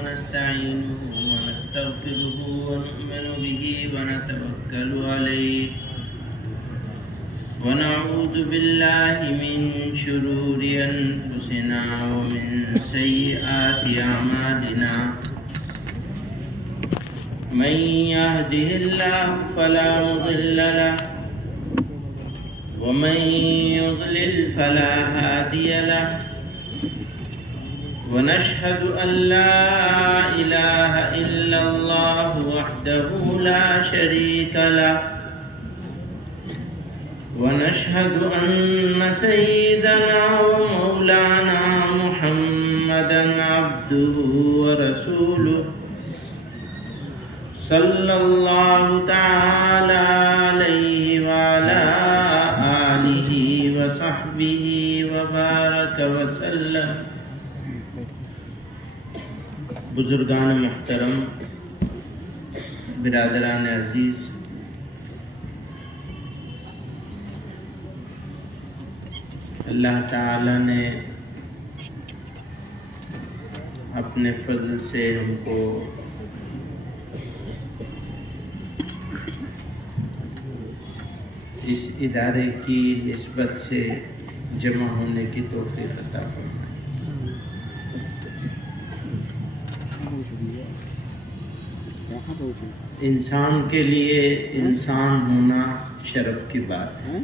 ونستعينه ونستغفره ونؤمن به ونتوكل عليه ونعوذ بالله من شرور أنفسنا ومن سيئات أعمالنا من يهده الله فلا مضل له ومن يضلل فلا هادي له ونشهد أن لا إله إلا الله وحده لا شريك له ونشهد أن سيدنا ومولانا محمدا عبده ورسوله صلى الله تعالى عليه وعلى آله وصحبه وبارك وسلم. بزرگان محترم، برادران عزیز، اللہ تعالی نے اپنے فضل سے ہم کو اس ادارے کی نسبت سے جمع ہونے کی توفیق عطا فرمائے. انسان کے لیے انسان ہونا شرف کی بات ہے.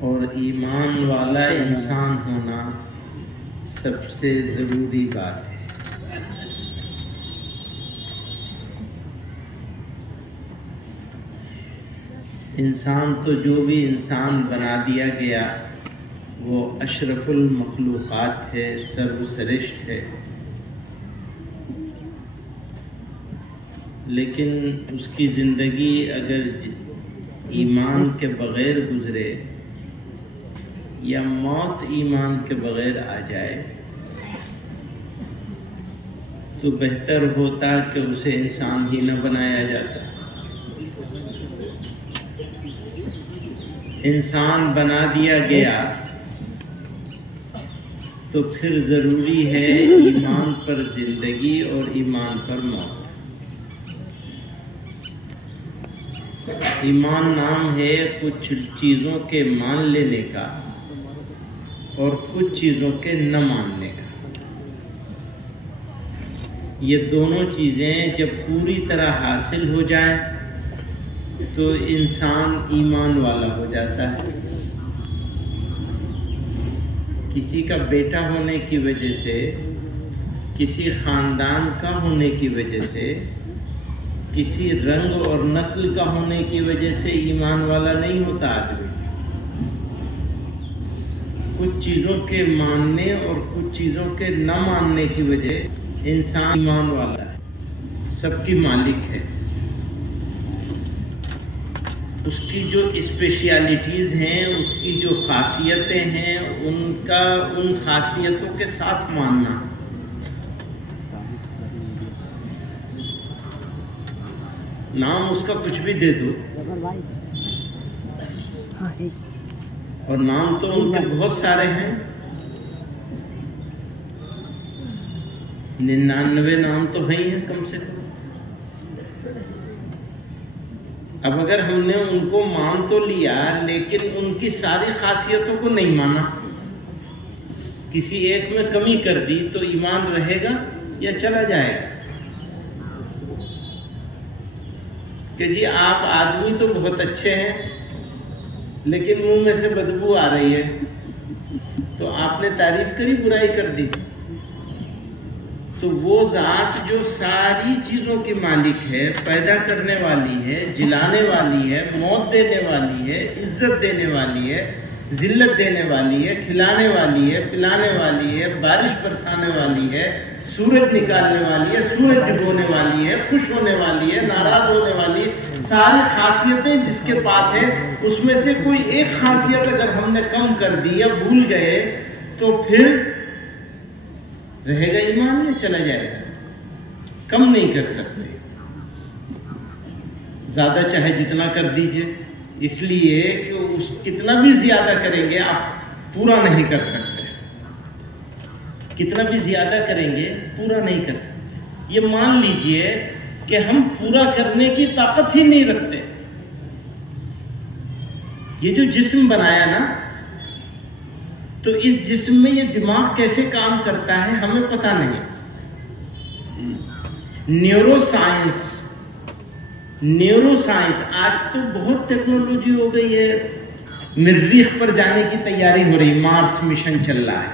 اور ایمان والا انسان ہونا سب سے ضروری بات ہے. انسان تو جو بھی انسان بنا دیا گیا وہ اشرف المخلوقات ہے، سروسرشٹھ ہے، لیکن اس کی زندگی اگر ایمان کے بغیر گزرے یا موت ایمان کے بغیر آ جائے تو بہتر ہوتا کہ اسے انسان ہی نہ بنایا جاتا. انسان بنا دیا گیا تو پھر ضروری ہے ایمان پر زندگی اور ایمان پر موت. ایمان نام ہے کچھ چیزوں کے مان لینے کا اور کچھ چیزوں کے نہ ماننے کا. یہ دونوں چیزیں جب پوری طرح حاصل ہو جائیں تو انسان ایمان والا ہو جاتا ہے. کسی کا بیٹا ہونے کی وجہ سے، کسی خاندان کا ہونے کی وجہ سے، کسی رنگ اور نسل کا ہونے کی وجہ سے ایمان والا نہیں ہوتا آدمی. کچھ چیزوں کے ماننے اور کچھ چیزوں کے نہ ماننے کی وجہ انسان ایمان والا ہے، سب کی مالک ہے. اس کی جو اسپیشیلٹیز ہیں، اس کی جو خاصیتیں ہیں، ان خاصیتوں کے ساتھ ماننا. نام اس کا کچھ بھی دے دو، اور نام تو ان کے بہت سارے ہیں، 99 نام تو ہیں ہی ہیں کم سے کم. اب اگر ہم نے ان کو مان تو لیا لیکن ان کی ساری خاصیتوں کو نہیں مانا، کسی ایک میں کمی کر دی تو ایمان رہے گا یا چلا جائے گا؟ کہ جی آپ آدمی تو بہت اچھے ہیں لیکن منہ میں سے بدبو آ رہی ہے، تو آپ نے تعریف کری، برائی کر دی. تو وہ ذات جو ساری چیزوں کی مالک ہے، پیدا کرنے والی ہے، جلانے والی ہے، موت دینے والی ہے، عزت دینے والی ہے، ذلت دینے والی ہے، کھلانے والی ہے، پلانے والی ہے، بارش برسانے والی ہے، سورج نکالنے والی ہے، سورج ڈبونے والی ہے، خوش ہونے والی ہے، ناراض ہونے والی ہے. ساری خاصیتیں جس کے پاس ہیں، اس میں سے کوئی ایک خاصیت اگر ہم نے کم کر دی یا بھول گئے تو پھر رہے گا ایمان یا چلا جائے گا؟ کم نہیں کر سکتے، زیادہ چاہے جتنا کر دیجئے، اس لیے کہ کتنا بھی زیادہ کریں گے آپ پورا نہیں کر سکتے. کتنا بھی زیادہ کریں گے پورا نہیں کر سکتے. یہ مان لیجئے کہ ہم پورا کرنے کی طاقت ہی نہیں رکھتے. یہ جو جسم بنایا نا، تو اس جسم میں یہ دماغ کیسے کام کرتا ہے ہمیں پتہ نہیں. نیورو سائنس آج تو بہت ٹیکنالوجی ہو گئی ہے. مریخ پر جانے کی تیاری ہو رہی، مارس مشن چل رہا ہے.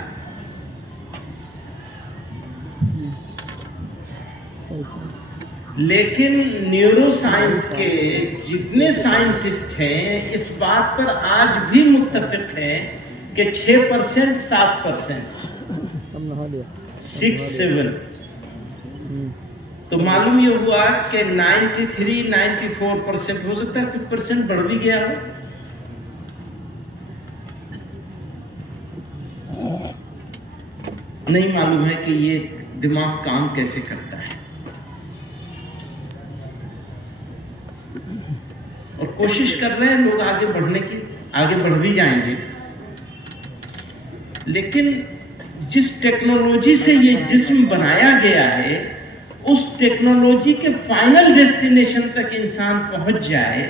لیکن نیورو سائنس کے جتنے سائنٹسٹ ہیں اس بات پر آج بھی متفق ہیں کہ 6%، 7%، 6-7، تو معلوم یہ ہوا کہ 93-94% ہو سکتا ہے، کچھ پرسنٹ بڑھ بھی گیا ہو. نہیں معلوم ہے کہ یہ دماغ کام کیسے کرتا ہے. اور کوشش کر رہے ہیں لوگ آگے بڑھنے کی، آگے بڑھ بھی جائیں گے. لیکن جس ٹیکنالوجی سے یہ جسم بنایا گیا ہے، اس ٹیکنالوجی کے فائنل ڈیسٹینیشن تک انسان پہنچ جائے،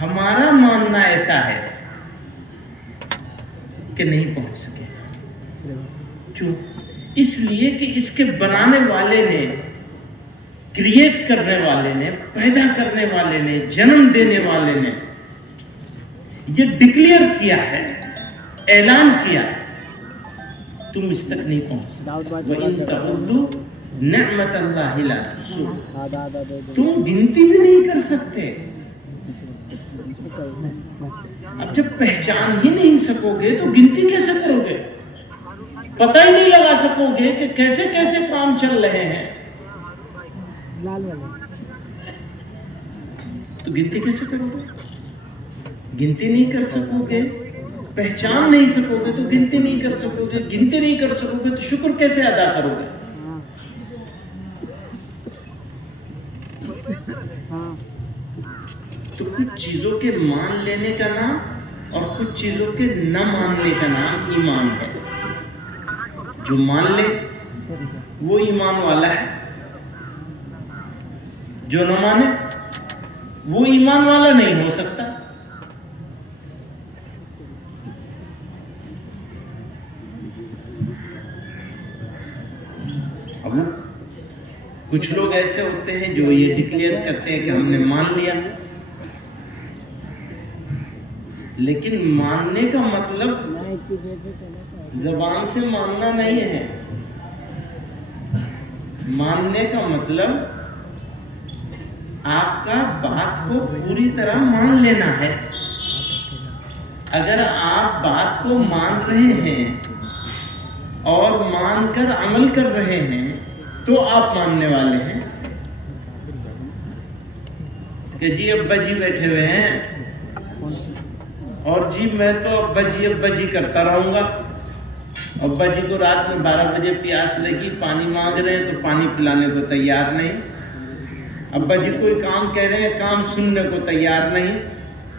ہمارا ماننا ایسا ہے کہ نہیں پہنچ سکے. کیوں؟ اس لیے کہ اس کے بنانے والے نے، کریٹ کرنے والے نے، پیدا کرنے والے نے، جنم دینے والے نے یہ ڈکلیئر کیا ہے، اعلان کیا ہے، تم اس تک نہیں پہنچ سکتے. وَإِن تَعُدُّوا نِعْمَةَ اللَّهِ لَا تُحْصُوهَا، تم گنتی بھی نہیں کر سکتے. اب جب پہچان ہی نہیں سکو گے تو گنتی کیسے کرو گے؟ پتہ ہی نہیں لگا سکو گے کہ کیسے کیسے کام چل رہے ہیں تو گنتی کیسے کرو گے؟ گنتی نہیں کر سکو گے، پہچان نہیں سکو گے تو گنتی نہیں کر سکو گے، گنتی نہیں کر سکو گے تو شکر کیسے ادا کرو گے؟ تو کچھ چیزوں کے مان لینے کا نام اور کچھ چیزوں کے نہ ماننے کا نام ایمان ہے. جو مان لے وہ ایمان والا ہے، جو نہ مانے وہ ایمان والا نہیں ہو سکتا. اب کچھ لوگ ایسے ہوتے ہیں جو یہ ڈکلیئر کرتے ہیں کہ ہم نے مان لیا، لیکن ماننے کا مطلب زبان سے ماننا نہیں ہے. ماننے کا مطلب آپ کا بات کو پوری طرح مان لینا ہے. اگر آپ بات کو مان رہے ہیں اور مان کر عمل کر رہے ہیں تو آپ ماننے والے ہیں. کہ جی ابا جی بیٹھے ہوئے ہیں اور جی میں تو ابا جی کرتا رہوں گا. ابا جی کو رات میں 12 بجے پیاس لگی، پانی مانگ رہے ہیں تو پانی پلانے کو تیار نہیں. ابا جی کوئی کام کہہ رہے ہیں، کام سننے کو تیار نہیں.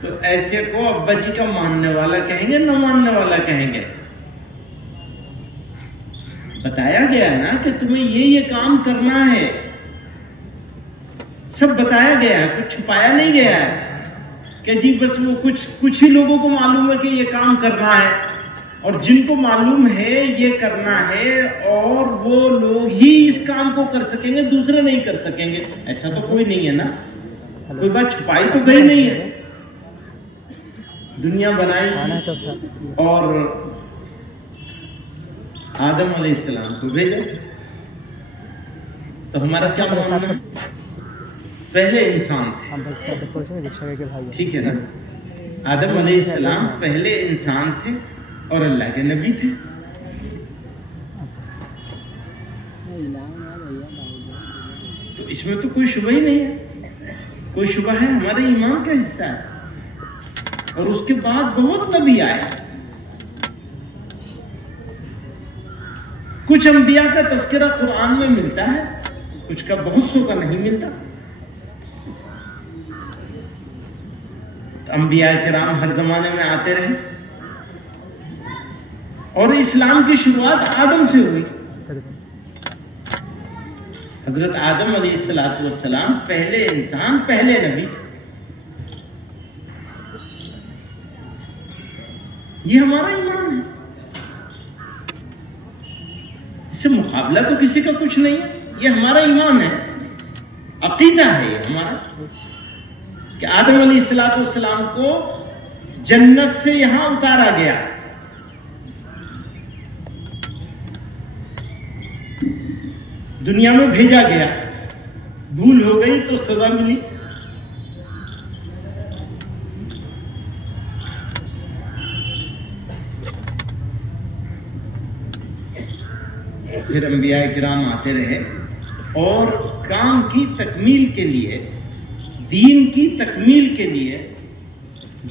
تو ایسے کو ابا جی کا ماننے والا کہیں گے، نہ ماننے والا کہیں گے؟ بتایا گیا نا کہ تمہیں یہ کام کرنا ہے، سب بتایا گیا ہے، کچھ چھپایا نہیں گیا ہے کہ جی بس وہ کچھ ہی لوگوں کو معلوم ہے کہ یہ کام کرنا ہے، اور جن کو معلوم ہے یہ کرنا ہے اور وہ لوگ ہی اس کام کو کر سکیں گے، دوسرے نہیں کر سکیں گے. ایسا تو کوئی نہیں ہے نا، کوئی بات چھپائی تو گئی نہیں ہے. دنیا بنائی اور آدم علیہ السلام کو بھیجا، تو ہمارا کیا ماننا ہے؟ پہلے انسان تھے، ٹھیک ہے نا؟ آدم علیہ السلام پہلے انسان تھے اور اللہ کے نبی تھے. تو اس میں تو کوئی شبہ ہی نہیں ہے. کوئی شبہ ہے؟ ہمارے ایمان کا حصہ ہے. اور اس کے بعد بہت نبی آئے. کچھ انبیاء کا تذکرہ قرآن میں ملتا ہے، کچھ کا بہت سو کا نہیں ملتا. انبیاء کرام ہر زمانے میں آتے رہے اور اسلام کی شروعات آدم سے ہوئی. حضرت آدم علیہ السلام پہلے انسان، پہلے نبی. یہ ہمارا ایمان ہے، اس سے مقابلہ تو کسی کا کچھ نہیں ہے. یہ ہمارا ایمان ہے، عقیدہ ہے یہ ہمارا کہ آدم علیہ السلام کو جنت سے یہاں اتارا گیا. دنیا میں بھیجا گیا، بھول ہو گئی تو سزا ملی. پھر انبیاء کرام آتے رہے اور کام کی تکمیل کے لیے، دین کی تکمیل کے لیے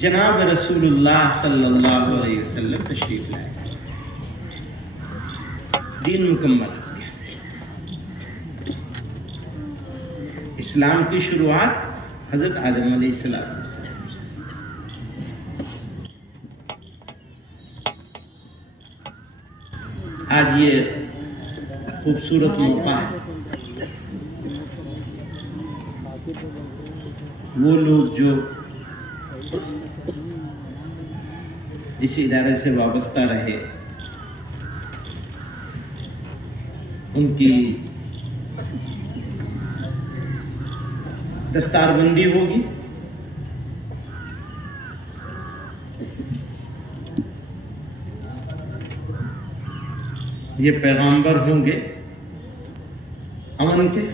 جناب رسول اللہ صلی اللہ علیہ وسلم تشریف لائے. دین مکمل ہو گیا. اسلام کی شروعات حضرت آدم علیہ السلام سے. آج یہ خوبصورت موقع ہے. وہ لوگ جو اس ادارے سے وابستہ رہے، ان کی دستار بندی ہوگی. یہ پیغامبر ہوں گے امن کے،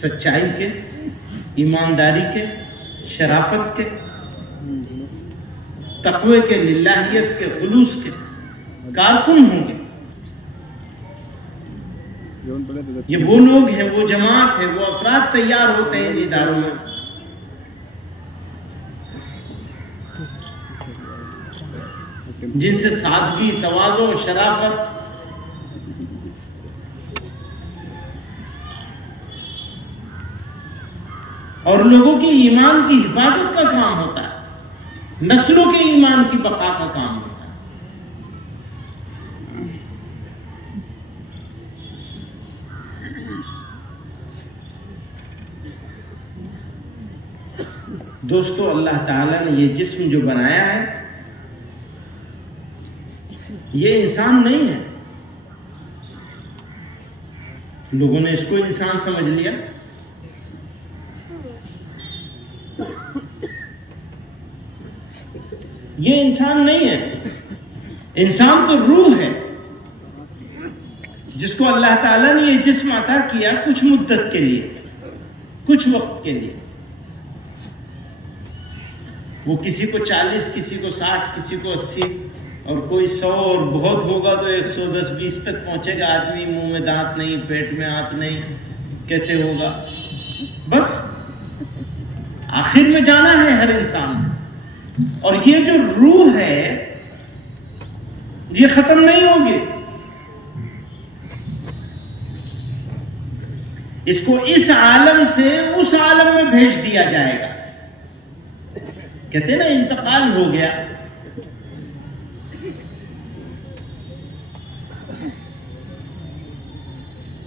سچائی کے، ایمانداری کے، شرافت کے، تقوی کے، للہیت کے، خلوص کے کارکن ہوں گے. یہ وہ لوگ ہیں، وہ جماعت ہے، وہ افراد تیار ہوتے ہیں اداروں میں جن سے سادگی، تواضع، شرافت اور لوگوں کی ایمان کی حفاظت کا کام ہوتا ہے، نسلوں کے ایمان کی بقا کا کام ہوتا ہے. دوستو، اللہ تعالیٰ نے یہ جسم جو بنایا ہے، یہ انسان نہیں ہے. لوگوں نے اس کو انسان سمجھ لیا. یہ انسان نہیں ہے. انسان تو روح ہے جس کو اللہ تعالیٰ نے یہ جسم عطا کیا کچھ مدت کے لیے، کچھ وقت کے لیے. وہ کسی کو 40، کسی کو 60، کسی کو 80 اور کوئی 100 اور بہت ہوگا تو 110، 20 تک پہنچے گا. آدمی منہ میں دانت نہیں، پیٹ میں ہاتھ نہیں، کیسے ہوگا؟ بس آخر میں جانا ہے ہر انسان. اور یہ جو روح ہے یہ ختم نہیں ہوگی. اس کو اس عالم سے اس عالم میں بھیج دیا جائے گا. کہتے ہیں نا انتقال ہو گیا.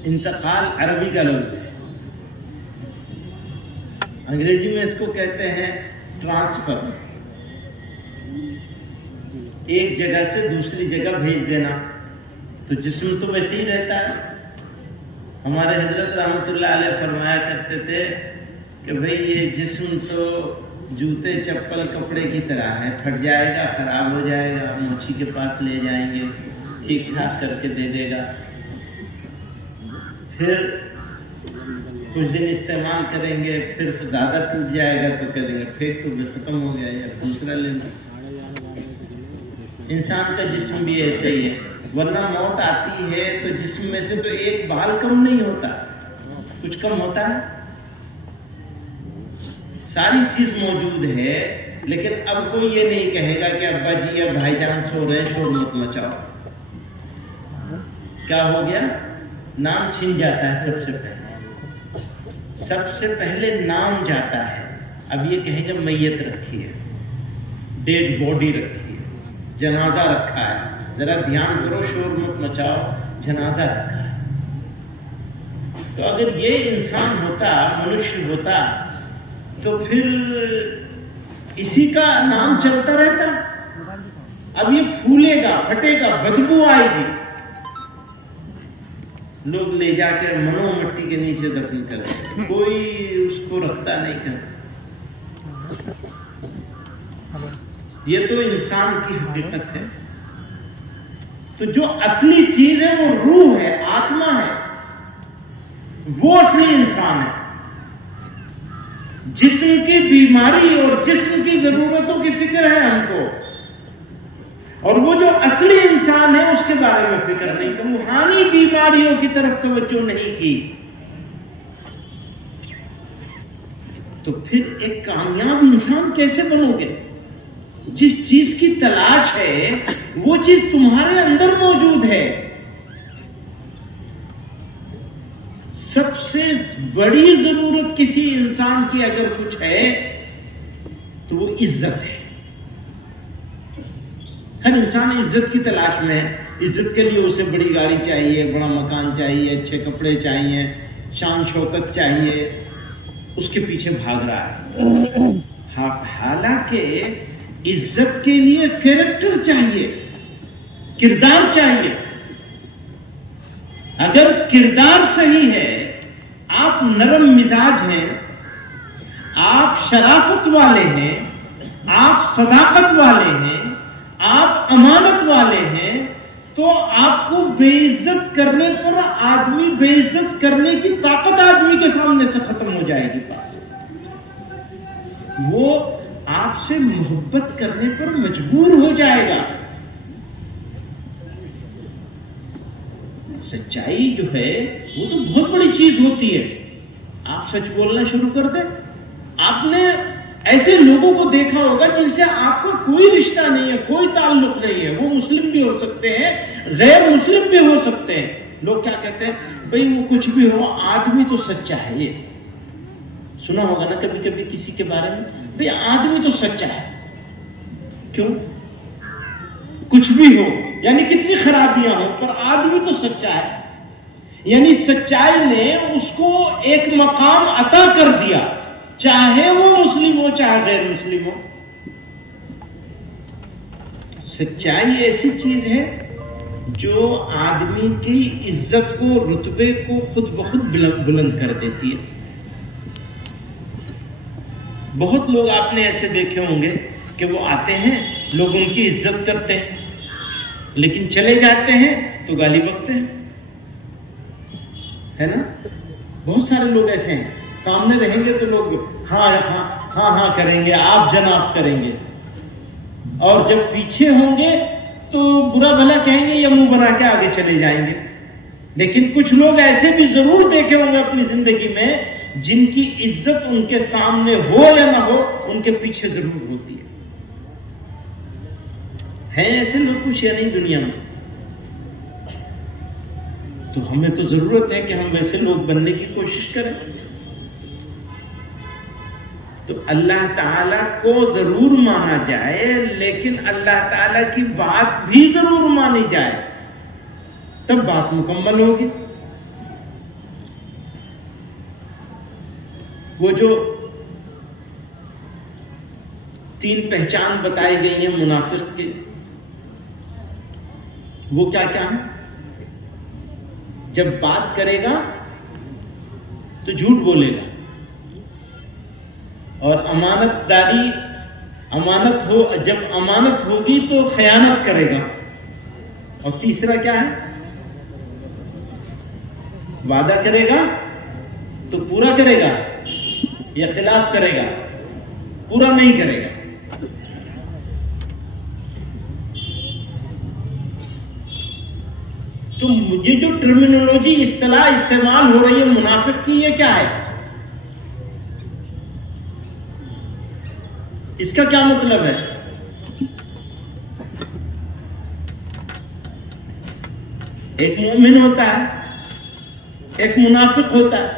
انتقال عربی کا لفظ ہے، انگریزی میں اس کو کہتے ہیں ٹرانسفر. ایک جگہ سے دوسری جگہ بھیج دینا. تو جسم تو ویسے ہی رہتا ہے. ہمارے حضرت رحمۃ اللہ علیہ فرمایا کرتے تھے کہ بھئی یہ جسم تو جوتے، چپل، کپڑے کی طرح ہے، پھٹ جائے گا، خراب ہو جائے گا، موچی کے پاس لے جائیں گے، ٹھیک ٹھاک کر کے دے دے گا. پھر کچھ دن استعمال کریں گے، پھر زیادہ ٹوٹ جائے گا تو کہیں گے پھینک تو ختم ہو گیا، یا دوسرا لینا. انسان کا جسم بھی ایسے ہی ہے. ورنہ موت آتی ہے تو جسم میں سے تو ایک بال کم نہیں ہوتا، کچھ کم ہوتا ہے. ساری چیز موجود ہے، لیکن اب کوئی یہ نہیں کہے گا کہ ابا جی یا بھائی جان سو رہے ہیں، شور مت مچاؤ. کیا ہو گیا؟ نام چھن جاتا ہے. سب سے پہلے نام جاتا ہے. اب یہ کہیں گے میت رکھی ہے، ڈیڈ باڈی رکھی ہے. جنازہ رکھا ہے. ذرا دھیان کرو، شور مت مچاؤ، جنازہ رکھا ہے. تو اگر یہ انسان ہوتا، منشیہ ہوتا، تو پھر اسی کا نام چلتا رہتا. اب یہ پھولے گا، پھٹے گا، بدبو آئے گی، لوگ لے جا کر منو مٹی کے نیچے دفن کرتے، کوئی اس کو رکھتا نہیں کرتا. یہ تو انسان کی حقیقت ہے. تو جو اصلی چیز ہے وہ روح ہے، آتما ہے، وہ اصلی انسان ہے. جسم کی بیماری اور جسم کی ضرورتوں کی فکر ہے ہم کو، اور وہ جو اصلی انسان ہے اس کے بارے میں فکر نہیں کی، روحانی بیماریوں کی طرف توجہ نہیں کی. تو پھر ایک کامیاب انسان کیسے بنو گے؟ جس چیز کی تلاش ہے وہ چیز تمہارے اندر موجود ہے. سب سے بڑی ضرورت کسی انسان کی اگر کچھ ہے تو وہ عزت ہے. ہر انسان عزت کی تلاش میں ہے. عزت کے لیے اسے بڑی گاڑی چاہیے، بڑا مکان چاہیے، اچھے کپڑے چاہیے، شان شوکت چاہیے، اس کے پیچھے بھاگ رہا ہے. حالانکہ عزت کے لیے کیریکٹر چاہیے، کردار چاہیے. اگر کردار صحیح ہے، آپ نرم مزاج ہیں، آپ شرافت والے ہیں، آپ صداقت والے ہیں، آپ امانت والے ہیں، تو آپ کو بے عزت کرنے پر آدمی بے عزت کرنے کی طاقت آدمی کے سامنے سے ختم ہو جائے گی. پاس وہ آپ سے محبت کرنے پر مجبور ہو جائے گا. سچائی جو ہے وہ تو بہت بڑی چیز ہوتی ہے. آپ سچ بولنا شروع کر دیں. آپ نے ایسے لوگوں کو دیکھا ہوگا جن سے آپ کا کوئی رشتہ نہیں ہے، کوئی تعلق نہیں ہے. وہ مسلم بھی ہو سکتے ہیں، غیر مسلم بھی ہو سکتے ہیں. لوگ کیا کہتے ہیں؟ بھئی وہ کچھ بھی ہو، آدمی تو سچا ہے. یہ سنا ہوگا نا کبھی کبھی کسی کے بارے میں، بھئی آدمی تو سچا ہے. کیوں؟ کچھ بھی ہو، یعنی کتنی خرابیاں ہو، پر آدمی تو سچا ہے. یعنی سچائی نے اس کو ایک مقام عطا کر دیا، چاہے وہ مسلم ہو چاہے غیر مسلم ہو. سچائی ایسی چیز ہے جو آدمی کی عزت کو، رتبے کو خود بخود بلند کر دیتی ہے. بہت لوگ آپ نے ایسے دیکھے ہوں گے کہ وہ آتے ہیں، لوگ ان کی عزت کرتے ہیں، لیکن چلے جاتے ہیں تو گالی بکتے ہیں، ہے نا؟ بہت سارے لوگ ایسے ہیں، سامنے رہیں گے تو لوگ ہاں ہاں ہاں ہاں کریں گے، آپ جناب کریں گے، اور جب پیچھے ہوں گے تو برا بھلا کہیں گے یا منہ بنا کے آگے چلے جائیں گے. لیکن کچھ لوگ ایسے بھی ضرور دیکھے ہوں گے اپنی زندگی میں جن کی عزت ان کے سامنے ہو یا نہ ہو ان کے پیچھے ضرور ہوتی ہے. ہیں ایسے لوگ کچھ یا نہیں دنیا میں؟ تو ہمیں تو ضرورت ہے کہ ہم ویسے لوگ بننے کی کوشش کریں. تو اللہ تعالیٰ کو ضرور مانا جائے، لیکن اللہ تعالیٰ کی بات بھی ضرور مانی جائے، تب بات مکمل ہوگی. وہ جو 3 پہچان بتائی گئی ہیں منافق کی، وہ کیا کیا ہیں؟ جب بات کرے گا تو جھوٹ بولے گا، اور جب امانت ہوگی تو خیانت کرے گا، اور تیسرا کیا ہے؟ وعدہ کرے گا تو پورا کرے گا یا خلاف کرے گا، پورا نہیں کرے گا. تو مجھے جو ٹرمینالوجی اصطلاح استعمال ہو رہی ہے منافق کی، یہ کیا ہے؟ اس کا کیا مطلب ہے؟ ایک مومن ہوتا ہے، ایک منافق ہوتا ہے.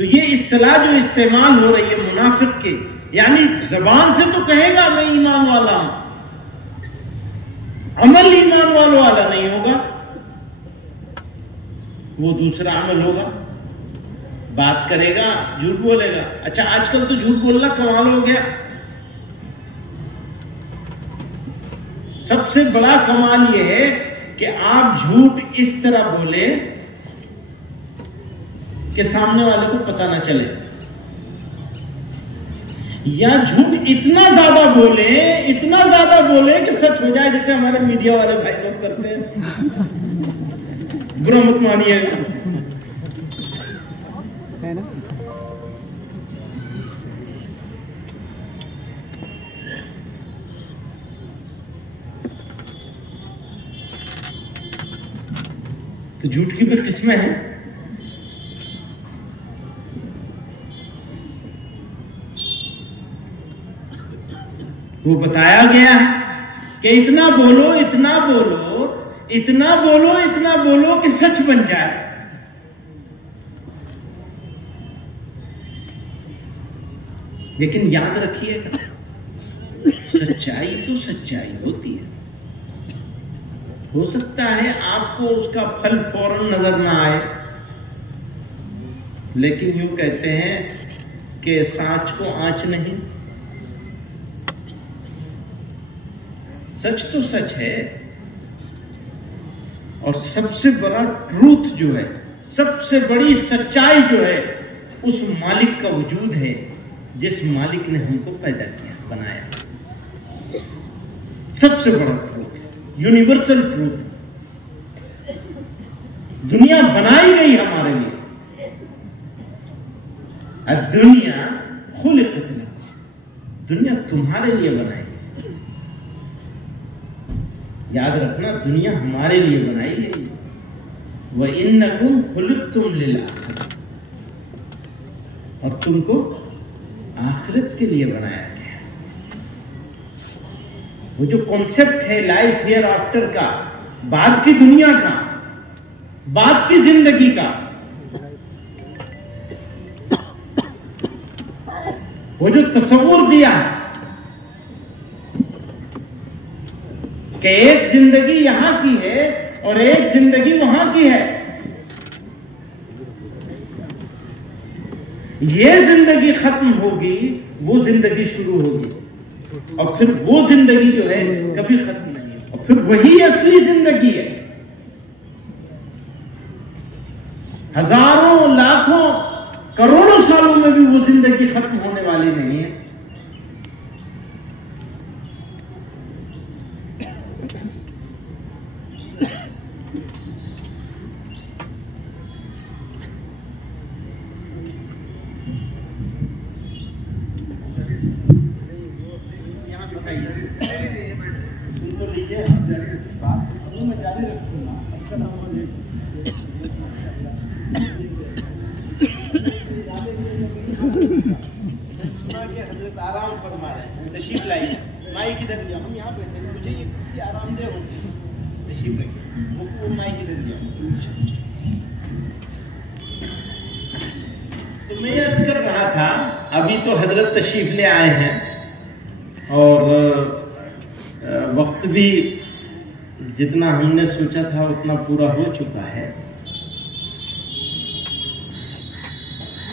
تو یہ اصطلاح جو استعمال ہو رہی ہے منافق کے، یعنی زبان سے تو کہے گا میں ایمان والا ہوں، عمل ایمان والوں والا نہیں ہوگا، وہ دوسرا عمل ہوگا، بات کرے گا جھوٹ بولے گا۔ اچھا آج کل تو جھوٹ بولنا کمال ہو گیا، سب سے بڑا کمال یہ ہے کہ آپ جھوٹ اس طرح بولیں کہ سامنے والے کو پتہ نہ چلے، یا جھوٹ اتنا زیادہ بولیں کہ سچ ہو جائے، جیسے ہمارے میڈیا والے بھائی لوگ کرتے ہیں، برا مت مانیے گا۔ تو جھوٹ کی بھی قسمیں ہیں۔ وہ بتایا گیا ہے کہ اتنا بولو کہ سچ بن جائے۔ لیکن یاد رکھیے گا سچائی تو سچائی ہوتی ہے، ہو سکتا ہے آپ کو اس کا پھل فوراً نظر نہ آئے، لیکن یوں کہتے ہیں کہ سانچ کو آنچ نہیں، سچ تو سچ ہے۔ اور سب سے بڑا ٹروتھ جو ہے، سب سے بڑی سچائی جو ہے، اس مالک کا وجود ہے جس مالک نے ہم کو پیدا کیا، بنایا۔ سب سے بڑا ٹروتھ، یونیورسل ٹروتھ۔ دنیا بنائی گئی ہمارے لیے، دنیا خلقت لکم، دنیا تمہارے لیے بنائی۔ یاد رکھنا دنیا ہمارے لیے بنائی گئی، وَإِنَّكُمْ خُلِقْتُمْ لِلْآخِرَةِ، اور تم کو آخرت کے لیے بنایا گیا۔ وہ جو کانسیپٹ ہے لائف ہیئر آفٹر کا، بعد کی دنیا کا، بعد کی زندگی کا، وہ جو تصور دیا ہے کہ ایک زندگی یہاں کی ہے اور ایک زندگی وہاں کی ہے، یہ زندگی ختم ہوگی، وہ زندگی شروع ہوگی، اور پھر وہ زندگی جو ہے کبھی ختم نہیں ہے، اور پھر وہی اصلی زندگی ہے۔ ہزاروں لاکھوں کروڑوں سالوں میں بھی وہ زندگی ختم ہونے والی نہیں ہے۔ حضرت آرام فرما رہے ہیں، تشریف لائیے، مائی کدھر لیا، ہم یہاں بیٹھے ہیں، مجھے یہ کسی آرام دہ ہوتی ہے، تشریف لائیے، وہ مائی کدھر لیا۔ تو میں عرض کر رہا تھا، ابھی تو حضرت تشریف لے آئے ہیں اور وقت بھی جتنا ہم نے سوچا تھا اتنا پورا ہو چکا ہے،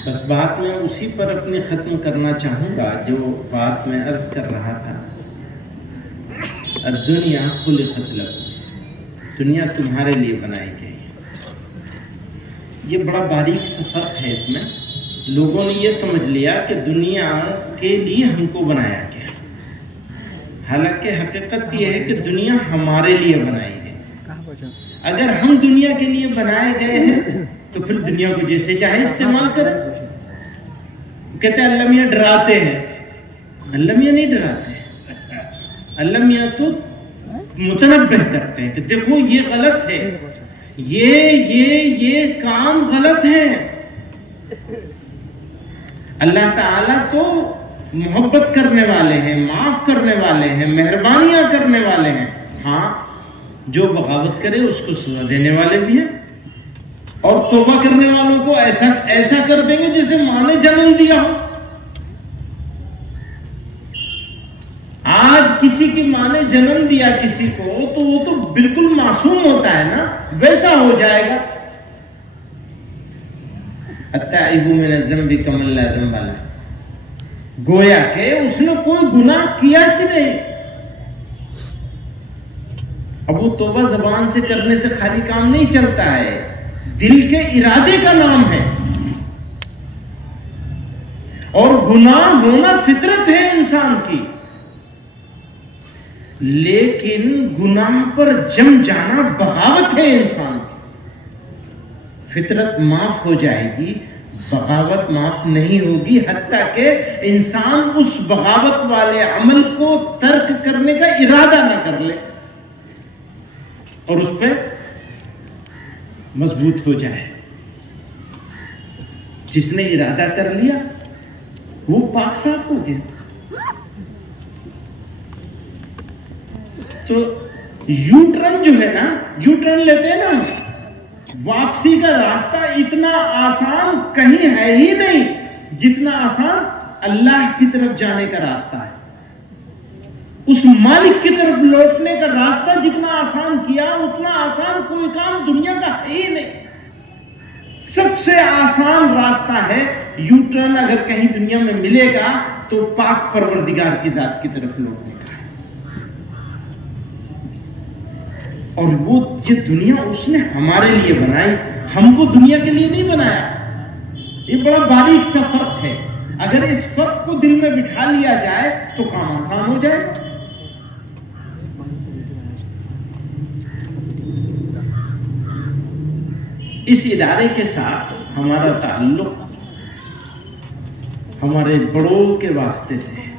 بس بات میں اسی پر اپنی ختم کرنا چاہوں گا جو بات میں عرض کر رہا تھا۔ الدنیا خلقت لکم، دنیا تمہارے لیے بنائی گئی۔ یہ بڑا باریک سا فرق ہے اس میں، لوگوں نے یہ سمجھ لیا کہ دنیا کے لیے ہم کو بنایا گیا، حالانکہ حقیقت یہ ہے کہ دنیا ہمارے لیے بنائی گئی۔ اگر ہم دنیا کے لیے بنائے گئے ہیں تو پھر دنیا کو جیسے چاہے استعمال کریں۔ کہتے ہیں اللہ میاں ڈراتے ہیں، اللہ میاں نہیں ڈراتے، اللہ میاں تو متنبہ کرتے ہیں کہ دیکھو یہ غلط ہے، یہ کام غلط ہے۔ اللہ تعالیٰ تو محبت کرنے والے ہیں، معاف کرنے والے ہیں، مہربانیاں کرنے والے ہیں، ہاں جو بغاوت کرے اس کو سزا دینے والے بھی ہیں۔ اور توبہ کرنے والوں کو ایسا کر دیں گے جیسے ماں نے جنم دیا ہو. آج کسی کی ماں نے جنم دیا کسی کو تو وہ تو بالکل معصوم ہوتا ہے نا، ویسا ہو جائے گا. التائب من الذنب کمن لا ذنب لہ، گویا کہ اس نے کوئی گناہ کیا کہ نہیں. اب وہ توبہ زبان سے کرنے سے خالی کام نہیں چلتا ہے، دل کے ارادے کا نام ہے. اور گناہ ہونا فطرت ہے انسان کی، لیکن گناہ پر جم جانا بغاوت ہے انسان کی. فطرت معاف ہو جائے گی، بغاوت معاف نہیں ہوگی، حتیٰ کہ انسان اس بغاوت والے عمل کو ترک کرنے کا ارادہ نہ کر لے اور اس پہ مضبوط ہو جائے. جس نے ارادہ کر لیا وہ پاک صاف ہو گیا. تو یو ٹرن جو ہے نا، یو ٹرن لیتے ہیں نا، واپسی کا راستہ اتنا آسان کہیں ہے ہی نہیں جتنا آسان اللہ کی طرف جانے کا راستہ ہے. اس مالک کی طرف لوٹنے کا راستہ جتنا آسان کیا، اتنا آسان کوئی کام دنیا کا ہے ہی نہیں. سب سے آسان راستہ ہے یو ٹرن. اگر کہیں دنیا میں ملے گا تو پاک پروردگار کی ذات کی طرف لوٹنے کا ہے. اور وہ یہ دنیا اس نے ہمارے لیے بنائی، ہم کو دنیا کے لیے نہیں بنایا. یہ بڑا باریک سا فرق ہے. اگر اس فرق کو دل میں بٹھا لیا جائے تو کام آسان ہو جائے. اس ادارے کے ساتھ ہمارا تعلق ہمارے بڑوں کے واسطے سے ہے.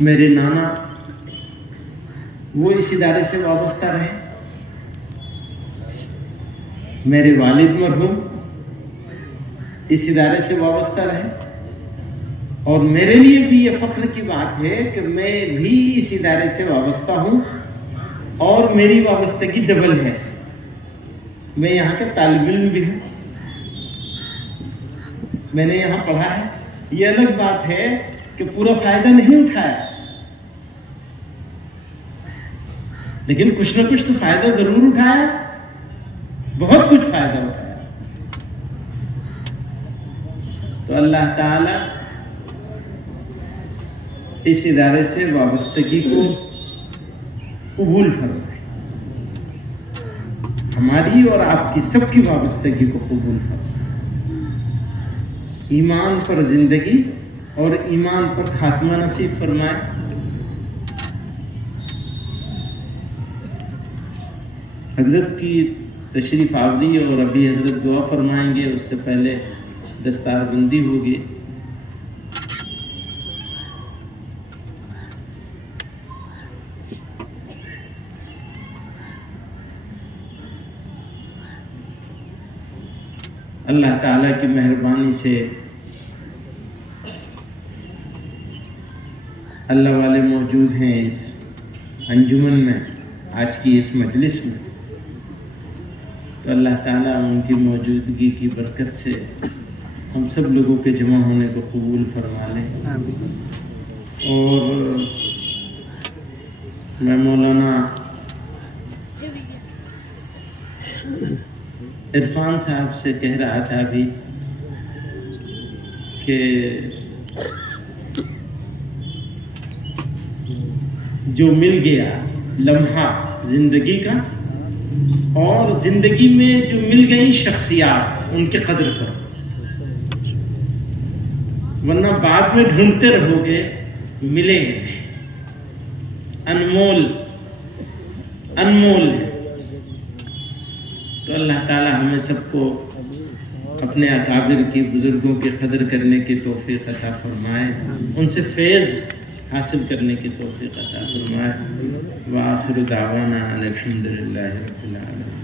میرے نانا وہ اس ادارے سے وابستہ رہے، میرے والد مرحوم اس ادارے سے وابستہ رہے، اور میرے لیے بھی یہ فخر کی بات ہے کہ میں بھی اس ادارے سے وابستہ ہوں. اور میری وابستگی ڈبل ہے، میں یہاں کا طالب علم بھی ہوں، میں نے یہاں پڑھا ہے. یہ الگ بات ہے کہ پورا فائدہ نہیں اٹھایا، لیکن کچھ نہ کچھ تو فائدہ ضرور اٹھایا، بہت کچھ فائدہ اٹھایا. تو اللہ تعالی اس ادارے سے وابستگی کو قبول فرمائے، ہماری اور آپ کی سب کی وابستگی کو قبول فرمائے. ایمان پر زندگی اور ایمان پر خاتمہ نصیب فرمائے. حضرت کی تشریف آوری اور ابھی حضرت دعا فرمائیں گے، اس سے پہلے دستار بندی ہوگی. اللہ تعالیٰ کی مہربانی سے اللہ والے موجود ہیں اس انجمن میں، آج کی اس مجلس میں. تو اللہ تعالیٰ ان کی موجودگی کی برکت سے ہم سب لوگوں کے جمع ہونے کو قبول فرما لیں. اور میں مولانا عرفان صاحب سے کہہ رہا تھا ابھی کہ جو مل گیا لمحہ زندگی کا، اور زندگی میں جو مل گئی شخصیات، ان کی قدر کرو، ورنہ بعد میں ڈھونڈتے رہو گے ملیں گے. انمول ہے. تو اللہ تعالی ہمیں سب کو اپنے اکابر کی، بزرگوں کی قدر کرنے کی توفیق عطا فرمائے، ان سے فیض حاصل کرنے کی توفیق عطا فرمائے. وآخر دعوانا الحمدللہ رب العالمین.